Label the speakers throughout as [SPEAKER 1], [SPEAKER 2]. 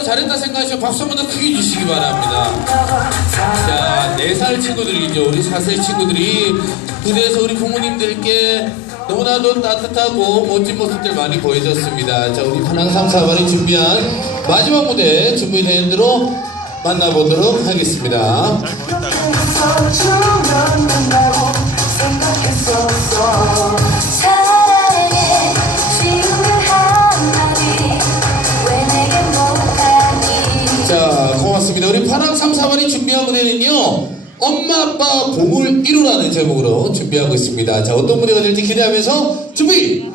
[SPEAKER 1] 파라만 잘했다 생각하시면 박수 한번 더 크게 주시기 바랍니다. 자, 네 살 친구들이죠. 우리 사세 친구들이 무대에서 우리 부모님들께 너무나도 따뜻하고 멋진 모습들 많이 보여줬습니다. 자, 우리 파랑 3, 4반이 준비한 마지막 무대 준비된 대로 만나보도록 하겠습니다. 파랑 3, 4반이 준비한 무대는요. 엄마 아빠 보물 1호라는 제목으로 준비하고 있습니다. 자, 어떤 무대가 될지 기대하면서 준비!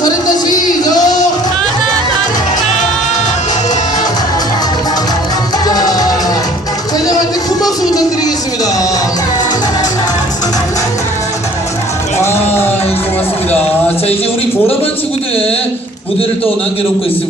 [SPEAKER 1] 잘했다 시작! 자, 촬영할 때큰 박수 부탁드리겠습니다. 아, 고맙습니다. 자, 이제 우리 보라만 친구들의 무대를 또 남겨놓고 있습니다.